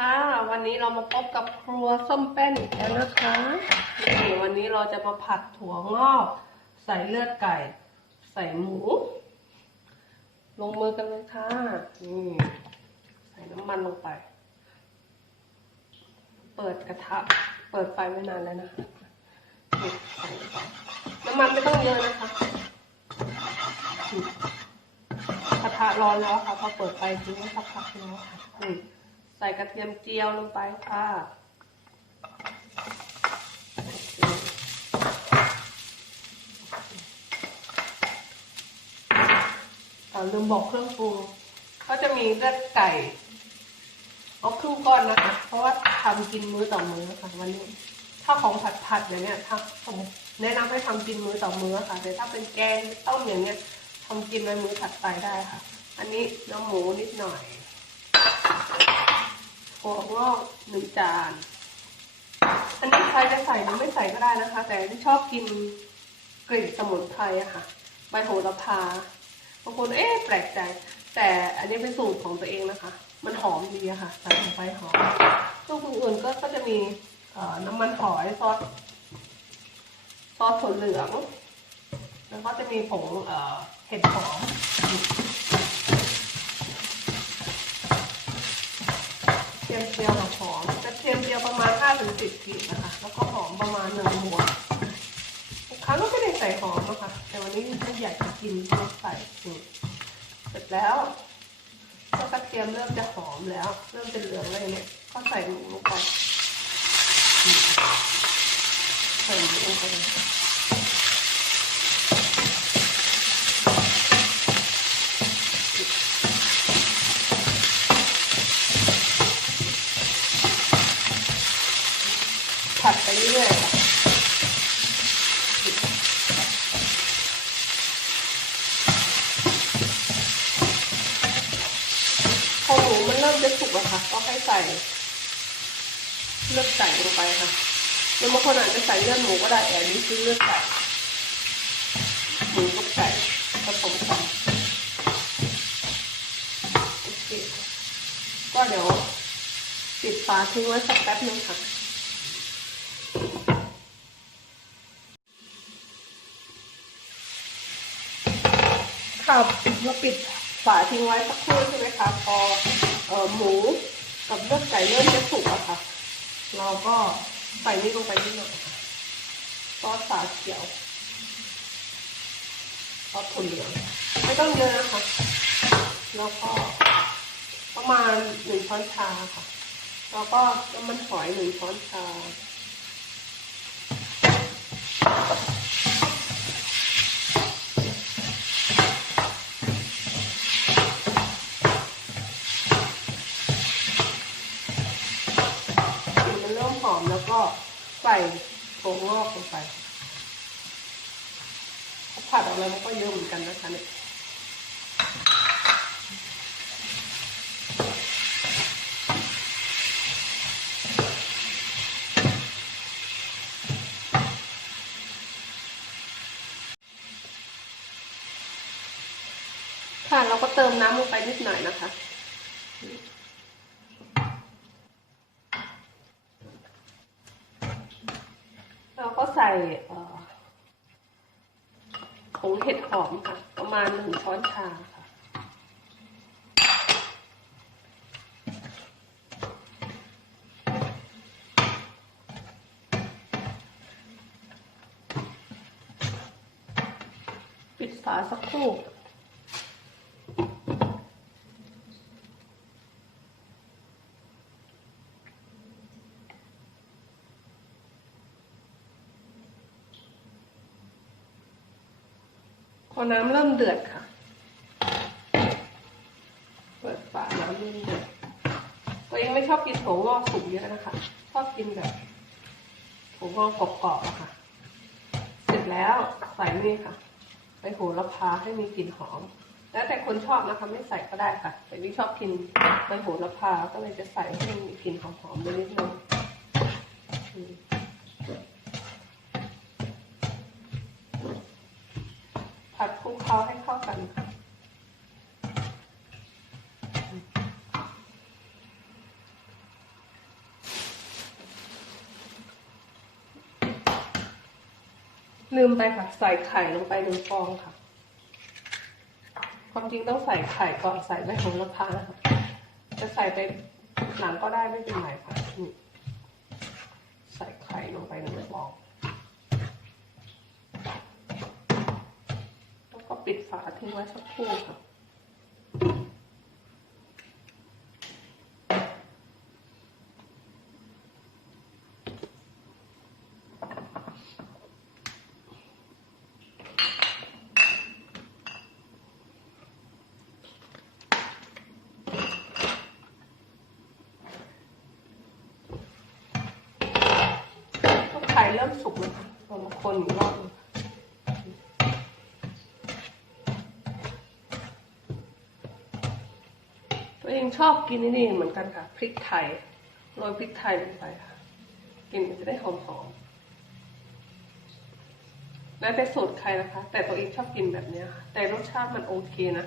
ค่ะ วันนี้เรามาพบกับครัวส้มแป้นกแล้วนะคะนี่วันนี้เราจะมาผัดถั่วงอกใส่เลือดไก่ ใส่หมู ลงมือกันเลยค่ะนี่ใส่น้ำมันลงไป เปิดกระทะ เปิดไฟไว้นานแล้วนะคะน้ำมันไม่ต้องเยอะนะคะกระทะร้อนแล้วค่ะพอเปิดไฟทิ้งไว้สักพักนึงแล้วค่ะ ใส่กระเทียมเจียวลงไปค่ะ ลืมบอกเครื่องปรุง ก็จะมีเลือดไก่เอาครึ่งก้อนนะคะ เพราะว่าทำกินมื้อต่อมื้อค่ะวันนี้ ถ้าของผัดผัดๆอย่างเนี้ยถ้าสมแนะนำให้ทำกินมื้อต่อมื้อค่ะ แต่ถ้าเป็นแกงต้มอย่างเนี้ยทำกินในมื้อถัดไปได้ค่ะ อันนี้น้ำหมูนิดหน่อย ถั่วงอกหนึ่งจาน อันนี้ใครจะใส่หรือไม่ใส่ก็ได้นะคะ แต่ที่ชอบกินกลิ่นสมุนไพรอะค่ะ ใบโหระพาบางคนเอ๊ะแปลกใจ แต่อันนี้เป็นสูตรของตัวเองนะคะ มันหอมดีอะค่ะใส่ลงไปหอมตัวอื่นก็ก็จะมีน้ำมันหอยซอสซอสถั่วเหลือง แล้วก็จะมีผงเห็ดหอม เที ยมเจียวกับหอมกระเทียมเจียวประมาณ5ถึง10กลีบนะคะ แล้วก็หอมประมาณหนึ่งหัวทุกครั้งก็ไม่ได้ใส่หอมนะคะ แต่วันนี้ถ้าอยากจะกินก็ใส่เสร็จแล้วก็กระเทียมเริ่มจะหอมแล้ว เริ่มจะเหลืองอะไรเนี่ย ก็ใส่หมูลงไปใส่หมูลงไปผัดไป เรื่อยๆพอหมูมันเริ่มจะสุกอะค่ะ ก็ให้ใส่ เลือดไก่ลงไปค่ะแล้วบางคนอาจจะใส่เลือดหมูก็ได้แต่อันนี้คือเลือดไก่หมูกับไก่ผสมกันก็เดี๋ยวปิดฝาทิ้งไว้สักแป๊บนึงค่ะ ค่ะเราปิดฝาทิ้งไว้สักครู่ใช่ไหมคะพอเอ่อหมูกับเลือดไก่เริ่มจะสุกอะค่ะ เราก็ใส่นี่ลงไปนิดหน่อยซอสฝาเขียวซอสถั่วเหลืองไม่ต้องเยอะนะคะแล้วก็ประมาณหนึ่งช้อนชาค่ะ แล้วก็น้ำมันหอยหนึ่งช้อนชา ก็ใส่ถั่วงอกลงไปผัดออกมามันก็เยอะเหมือนกันนะคะเนี่ยค่ะเราก็เติมน้ำลงไปนิดหน่อยนะคะ เราก็ใส่ผงเห็ดหอมค่ะ ประมาณหนึ่งช้อนชาค่ะ ปิดฝาสักครู่ อน้ำเริ่มเดือดค่ะ เปิดฝาน้ำเริ่มเดือดตัวเองไม่ชอบกินถั่วงอกสุกเยอะนะคะ ชอบกินแบบถั่วงอกกรอบๆอะค่ะ เสร็จแล้วใส่นี่ค่ะ ไปโหระพาให้มีกลิ่นหอม แล้วแต่คนชอบนะคะไม่ใส่ก็ได้ค่ะแต่นี่ชอบกินใบโหระพาก็เลยจะใส่ให้มีกลิ่นหอมๆนิดนึง ผัดคลุกเคล้าให้เข้ากัน ลืมไปค่ะ ใส่ไข่ลงไปในฟองค่ะ ความจริงต้องใส่ไข่ก่อนใส่ใบโหระพานะคะจะใส่ไปหลังก็ได้ไม่เป็นไรค่ะ ใส่ไข่ลงไปในฟอง ปิดฝาทิ้งไว้สักครู่ค่ะก็ไข่เริ่มสุกแล้วค่ะเรามาคนอีกรอบ ชอบกินนี่นี่เหมือนกันค่ะพริกไทยโรยพริกไทยลงไปค่ะกินมันจะได้หอมๆแล้วแต่สูตรใครนะคะ แต่ตัวเองชอบกินแบบเนี้ยแต่รสชาติมันโอเคนะ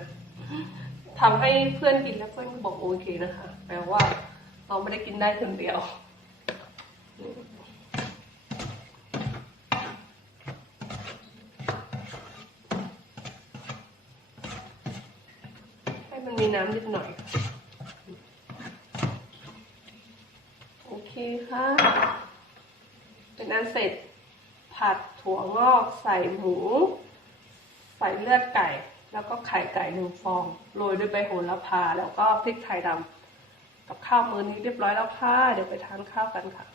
ทำให้เพื่อนกินแล้วเพื่อนก็บอกโอเคนะคะแปลว่าเราไม่ได้กินได้คนเดียวให้มันมีน้ำนิดหน่อย โอ เคค่ะ เป็นอันเสร็จผัดถั่วงอกใส่หมู ใส่เลือดไก่ แล้วก็ไข่ไก่หนึ่งฟอง โรยด้วยใบโหระพา แล้วก็พริกไทยดำกับข้าวมื้อนี้เรียบร้อยแล้วค่ะ เดี๋ยวไปทานข้าวกันค่ะ